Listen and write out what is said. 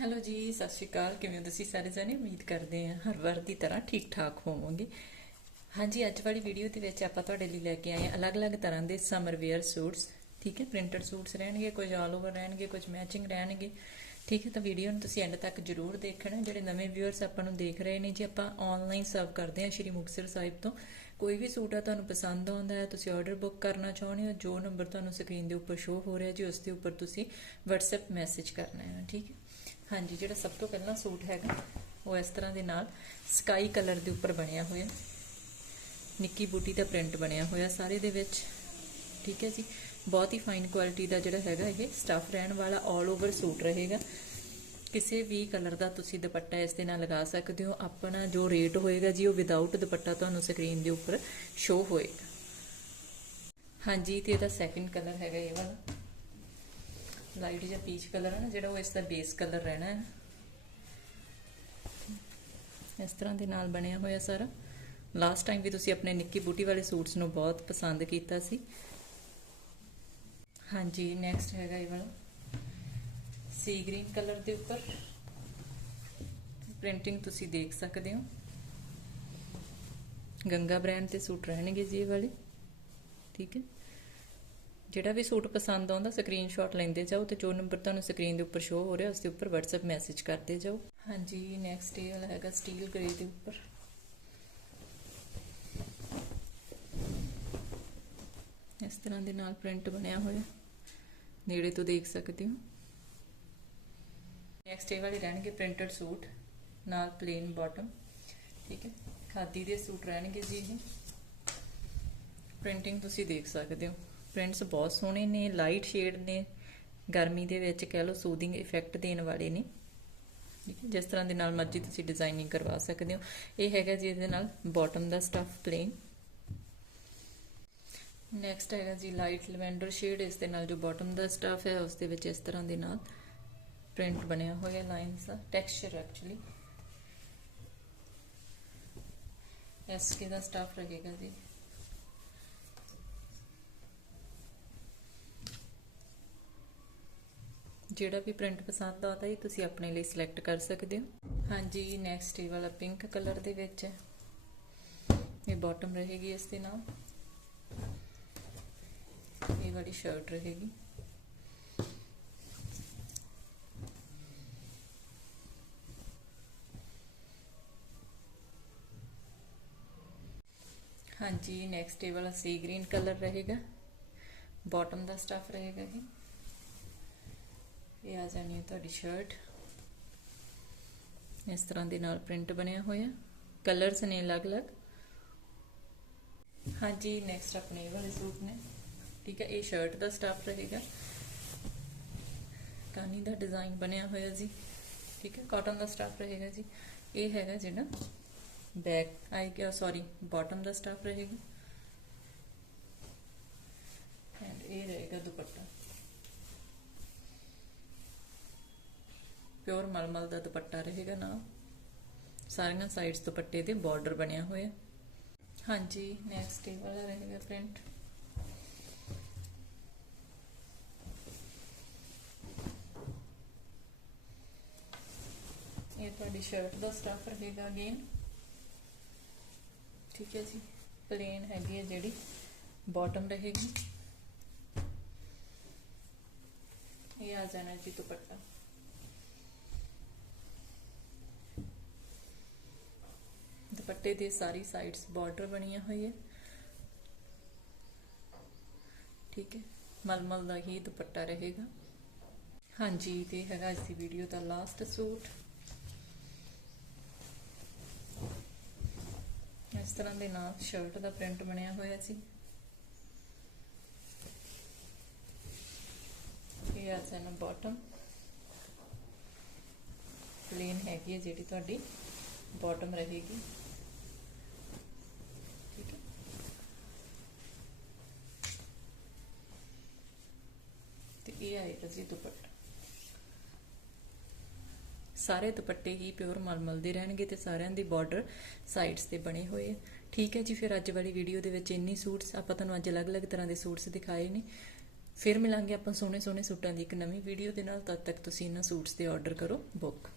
Hello ਜੀ, ਸਤਿ ਸ਼੍ਰੀ ਅਕਾਲ। ਕਿਵੇਂ ਹੋ ਤੁਸੀਂ ਸਾਰੇ ਜਣੇ? ਉਮੀਦ ਕਰਦੇ ਹਾਂ ਹਰ ਵਾਰ ਦੀ ਤਰ੍ਹਾਂ ਠੀਕ ਠਾਕ ਹੋਵੋਗੇ। ਹਾਂਜੀ, ਅੱਜ ਵਾਲੀ ਵੀਡੀਓ ਦੇ ਵਿੱਚ ਆਪਾਂ ਤੁਹਾਡੇ ਲਈ ਲੈ ਕੇ ਆਏ ਹਾਂ ਅਲੱਗ-ਅਲੱਗ ਤਰ੍ਹਾਂ ਦੇ ਸਮਰ ਵੇਅਰ ਸੂਟਸ ਠੀਕ ਹੈ? ਪ੍ਰਿੰਟਡ ਸੂਟਸ ਰਹਿਣਗੇ, ਕੁਝ ਆਲ ਓਵਰ ਰਹਿਣਗੇ, ਕੁਝ ਮੈਚਿੰਗ ਰਹਿਣਗੇ। ਠੀਕ ਹੈ, ਤਾਂ ਵੀਡੀਓ ਨੂੰ ਤੁਸੀਂ ਐਂਡ ਤੱਕ ਜਰੂਰ ਦੇਖਣਾ। ਜਿਹੜੇ ਨਵੇਂ ਵਿਊਅਰਸ ਆਪਾਂ ਨੂੰ ਦੇਖ ਰਹੇ ਨੇ, ਜੀ ਆਪਾਂ ਆਨਲਾਈਨ ਸਰਵ ਕਰਦੇ ਹਾਂ ਸ਼੍ਰੀ ਮੁਕਤਸਰ ਸਾਹਿਬ ਤੋਂ, ਕੋਈ ਵੀ ਸੂਟ ਆ ਤੁਹਾਨੂੰ ਪਸੰਦ ਆਉਂਦਾ ਹੈ, ਤੁਸੀਂ ਆਰਡਰ ਬੁੱਕ ਕਰਨਾ ਚਾਹੁੰਦੇ ਹੋ, ਜੋ ਨੰਬਰ ਤੁਹਾਨੂੰ ਸਕਰੀਨ ਦੇ ਉੱਪਰ ਸ਼ੋ ਹੋ ਰਿਹਾ ਜੀ, ਉਸ ਦੇ ਉੱਪਰ ਤੁਸੀਂ WhatsApp ਮੈਸੇਜ ਕਰਨਾ ਹੈ, ਠੀਕ ਹੈ? ਹਾਂਜੀ, ਜਿਹੜਾ ਸਭ ਤੋਂ ਪਹਿਲਾਂ ਸੂਟ ਹੈਗਾ, ਉਹ ਇਸ ਤਰ੍ਹਾਂ ਦੇ ਨਾਲ ਸਕਾਈ ਕਲਰ ਦੇ ਉੱਪਰ ਬਣਿਆ ਹੋਇਆ। ਨਿੱਕੀ ਬੂਟੀ ਦਾ ਪ੍ਰਿੰਟ ਬਣਿਆ ਹੋਇਆ ਸਾਰੇ ਦੇ ਵਿੱਚ। ਠੀਕ ਹੈ ਜੀ? ਬਹੁਤ ਹੀ ਫਾਈਨ ਕੁਆਲਿਟੀ ਦਾ ਜਿਹੜਾ ਹੈਗਾ ਇਹ ਸਟਫ ਰਹਿਣ ਵਾਲਾ 올 ਓਵਰ ਸੂਟ ਰਹੇਗਾ। ਕਿਸੇ ਵੀ ਕਲਰ ਦਾ ਤੁਸੀਂ ਦੁਪੱਟਾ ਇਸ ਦੇ ਨਾਲ ਲਗਾ ਸਕਦੇ ਹੋ। ਆਪਣਾ ਜੋ ਰੇਟ ਹੋਏਗਾ ਜੀ, ਉਹ ਵਿਦਆਊਟ ਦੁਪੱਟਾ ਤੁਹਾਨੂੰ ਸਕਰੀਨ ਦੇ ਉੱਪਰ ਸ਼ੋ ਹੋਏਗਾ। ਹਾਂਜੀ, ਤੇ ਇਹਦਾ ਸੈਕਿੰਡ ਕਲਰ ਹੈਗਾ ਇਹ ਵਾਲਾ। ਲਾਈਟ ਜਿਹਾ ਪੀਚ ਕਲਰ ਹੈ ਨਾ, ਜਿਹੜਾ ਉਹ ਇਸ ਦਾ ਬੇਸ ਕਲਰ ਰਹਿਣਾ ਹੈ। ਇਸ ਤਰ੍ਹਾਂ ਦੇ ਨਾਲ ਬਣਿਆ ਹੋਇਆ ਸਾਰਾ। ਲਾਸਟ ਟਾਈਮ ਵੀ ਤੁਸੀਂ ਆਪਣੇ ਨਿੱਕੀ ਬੂਟੀ ਵਾਲੇ ਸੂਟਸ ਨੂੰ ਬਹੁਤ ਪਸੰਦ ਕੀਤਾ ਸੀ। ਹਾਂਜੀ ਨੈਕਸਟ ਹੈਗਾ ਇਹ ਵਾਲਾ। ਸੀ ਗ੍ਰੀਨ ਕਲਰ ਦੇ ਉੱਪਰ। ਪ੍ਰਿੰਟਿੰਗ ਤੁਸੀਂ ਦੇਖ ਸਕਦੇ ਹੋ। ਗੰਗਾ ਬ੍ਰਾਂਡ ਦੇ ਸੂਟ ਰਹਿਣਗੇ ਜੀ ਇਹ ਵਾਲੇ। ਠੀਕ ਹੈ। ਜਿਹੜਾ ਵੀ ਸੂਟ ਪਸੰਦ ਆਉਂਦਾ ਸਕਰੀਨਸ਼ਾਟ ਲੈਂਦੇ ਜਾਓ ਤੇ ਜੋ ਨੰਬਰ ਤੁਹਾਨੂੰ ਸਕਰੀਨ ਦੇ ਉੱਪਰ ਸ਼ੋ ਹੋ ਰਿਹਾ ਉਸ ਦੇ ਉੱਪਰ WhatsApp ਮੈਸੇਜ ਕਰਦੇ ਜਾਓ। ਹਾਂਜੀ ਨੈਕਸਟ ਇਹ ਵਾਲਾ ਹੈਗਾ ਸਟੀਲ ਗ੍ਰੇ ਦੇ ਉੱਪਰ। ਇਸ ਤਰ੍ਹਾਂ ਦੇ ਨਾਲ ਪ੍ਰਿੰਟ ਬਣਿਆ ਹੋਇਆ। ਨੇੜੇ ਤੋਂ ਦੇਖ ਸਕਦੇ ਹੋ। ਨੈਕਸਟ ਇਹ ਵਾਲੇ ਰਹਿਣਗੇ ਪ੍ਰਿੰਟਡ ਸੂਟ, ਨਾਲ ਪਲੇਨ ਬਾਟਮ ਠੀਕ ਹੈ? ਖਾਦੀ ਦੇ ਸੂਟ ਰਹਿਣਗੇ ਜੀ ਇਹ। ਪ੍ਰਿੰਟਿੰਗ ਤੁਸੀਂ ਦੇਖ ਸਕਦੇ ਹੋ। ਪ੍ਰਿੰਟਸ ਬਹੁਤ ਸੋਹਣੇ ਨੇ ਲਾਈਟ ਸ਼ੇਡ ਨੇ, ਗਰਮੀ ਦੇ ਵਿੱਚ ਕਹਿ ਲਓ ਸੂਦਿੰਗ ਇਫੈਕਟ ਦੇਣ ਵਾਲੇ ਨੇ। ਠੀਕ ਹੈ, ਜਿਸ ਤਰ੍ਹਾਂ ਦੇ ਨਾਲ ਮਰਜ਼ੀ ਤੁਸੀਂ ਡਿਜ਼ਾਈਨਿੰਗ ਕਰਵਾ ਸਕਦੇ ਹੋ। ਇਹ ਹੈਗਾ ਜੀ ਇਹਦੇ ਨਾਲ ਬਾਟਮ ਦਾ ਸਟਫ ਪਲੇਨ ਨੈਕਸਟ ਹੈਗਾ ਜੀ ਲਾਈਟ ਲਵੈਂਡਰ ਸ਼ੇਡ ਇਸ ਦੇ ਨਾਲ ਜੋ ਬਾਟਮ ਦਾ ਸਟਫ ਹੈ, ਉਸ ਦੇ ਵਿੱਚ ਇਸ ਤਰ੍ਹਾਂ ਦੇ ਨਾਲ ਪ੍ਰਿੰਟ ਬਣਿਆ ਹੋਇਆ ਲਾਈਨਸ ਦਾ ਟੈਕਸਚਰ ਐਕਚੁਅਲੀ ਐਸਕੇ ਦਾ ਸਟਫ ਰਹੇਗਾ ਜੀ। ਜਿਹੜਾ ਵੀ ਪ੍ਰਿੰਟ ਪਸੰਦ ਆਉਂਦਾ ਹੈ ਤੁਸੀਂ ਆਪਣੇ ਲਈ ਸਿਲੈਕਟ ਕਰ ਸਕਦੇ ਹੋ। ਹਾਂਜੀ ਨੈਕਸਟ ਇਹ ਵਾਲਾ ਪਿੰਕ ਕਲਰ ਦੇ ਵਿੱਚ ਹੈ। ਇਹ ਬਾਟਮ ਰਹੇਗੀ ਇਸ ਦੇ ਨਾਲ। ਇਹ ਵਾਲੀ ਸ਼ਰਟ ਰਹੇਗੀ। ਹਾਂਜੀ ਨੈਕਸਟ ਇਹ ਵਾਲਾ ਸੀ ਗ੍ਰੀਨ ਕਲਰ ਰਹੇਗਾ। ਬਾਟਮ ਦਾ ਸਟਫ ਰਹੇਗਾ ਜੀ ਇਹ ਆ ਜਾਣੀ ਹੈ ਤੁਹਾਡੀ ਸ਼ਰਟ ਇਸ ਤਰ੍ਹਾਂ ਦੇ ਨਾਲ ਪ੍ਰਿੰਟ ਬਣਿਆ ਹੋਇਆ। ਕਲਰਸ ਨੇ ਅਲੱਗ-ਅਲੱਗ। ਹਾਂਜੀ ਨੈਕਸਟ ਆਪਣੇ ਵਾਲੇ ਸੂਟ ਨੇ। ਠੀਕ ਹੈ, ਇਹ ਸ਼ਰਟ ਦਾ ਸਟਾਫ ਰਹੇਗਾ। ਕਾਨੀ ਦਾ ਡਿਜ਼ਾਈਨ ਬਣਿਆ ਹੋਇਆ ਜੀ। ਠੀਕ ਹੈ ਕਾਟਨ ਦਾ ਸਟਾਫ ਰਹੇਗਾ ਜੀ। ਇਹ ਹੈਗਾ ਜਿਹੜਾ ਬੈਕ ਆਈ ਗਿਆ ਸੌਰੀ ਬਾਟਮ ਦਾ ਸਟਾਫ ਰਹੇਗਾ। ਐਂਡ ਇਹ ਰਹੇਗਾ ਦੁਪੱਟਾ। ਪਿਓਰ ਮਲਮਲ ਦਾ ਦੁਪੱਟਾ ਰਹੇਗਾ ਨਾ। ਸਾਰੀਆਂ ਸਾਈਡਸ ਦੁਪੱਟੇ ਦੇ ਬਾਰਡਰ ਬਣਿਆ ਹੋਇਆ। ਹਾਂਜੀ ਨੈਕਸਟ ਇਹ ਵਾਲਾ ਰਹੇਗਾ ਪ੍ਰਿੰਟ ਇਹ ਤੁਹਾਡੀ ਸ਼ਰਟ ਦਾ ਸਟਫ ਰਹੇਗਾ ਅਗੇਨ ਠੀਕ ਹੈ ਜੀ ਪਲੇਨ ਹੈਗੀ ਹੈ ਜਿਹੜੀ ਬਾਟਮ ਰਹੇਗੀ। ਇਹ ਆ ਜਾਣਾ ਜੀ ਦੁਪੱਟਾ। ਦੁਪੱਟੇ ਦੇ ਸਾਰੀ ਸਾਈਡਸ ਬਾਰਡਰ ਬਣੀਆਂ ਹੋਈ ਹੈ ਠੀਕ ਹੈ, ਮਲਮਲ ਦਾ ਹੀ ਦੁਪੱਟਾ ਰਹੇਗਾ। ਹਾਂਜੀ, ਤੇ ਹੈਗਾ ਇਸ ਦੀ ਵੀਡੀਓ ਦਾ ਲਾਸਟ ਸੂਟ। ਇਸ ਤਰ੍ਹਾਂ ਦੇ ਨਾਲ ਸ਼ਰਟ ਦਾ ਪ੍ਰਿੰਟ ਬਣਿਆ ਹੋਇਆ ਸੀ। ਇਹ ਆ ਜਾਣਾ ਬਾਟਮ ਪਲੇਨ ਹੈਗੀ ਹੈ ਜਿਹੜੀ ਤੁਹਾਡੀ ਬਾਟਮ ਰਹੇਗੀ ਠੀਕ ਹੈ ਤੇ ਇਹ ਆਏਗਾ ਜੀ ਦੁਪੱਟਾ ਸਾਰੇ ਦੁਪੱਟੇ ਹੀ ਪਿਓਰ ਮਲਮਲ ਦੇ ਰਹਿਣਗੇ ਤੇ ਸਾਰਿਆਂ ਦੀ ਬਾਰਡਰ ਸਾਈਡਸ ਤੇ ਬਣੇ ਹੋਏ ਆ। ਠੀਕ ਹੈ ਜੀ, ਫਿਰ ਅੱਜ ਵਾਲੀ ਵੀਡੀਓ ਦੇ ਵਿੱਚ ਇੰਨੀ ਸੂਟਸ ਆਪਾਂ ਤੁਹਾਨੂੰ ਅੱਜ ਅਲੱਗ-ਅਲੱਗ ਤਰ੍ਹਾਂ ਦੇ ਸੂਟਸ ਦਿਖਾਏ ਨੇ। ਫਿਰ ਮਿਲਾਂਗੇ ਆਪਾਂ ਸੋਹਣੇ ਸੋਹਣੇ ਸੂਟਾਂ ਦੀ ਇੱਕ ਨਵੀਂ ਵੀਡੀਓ ਦੇ ਨਾਲ, ਤਦ ਤੱਕ ਤੁਸੀਂ ਇਹਨਾਂ ਸੂਟਸ ਦੇ ਆਰਡਰ ਕਰੋ ਬੁੱਕ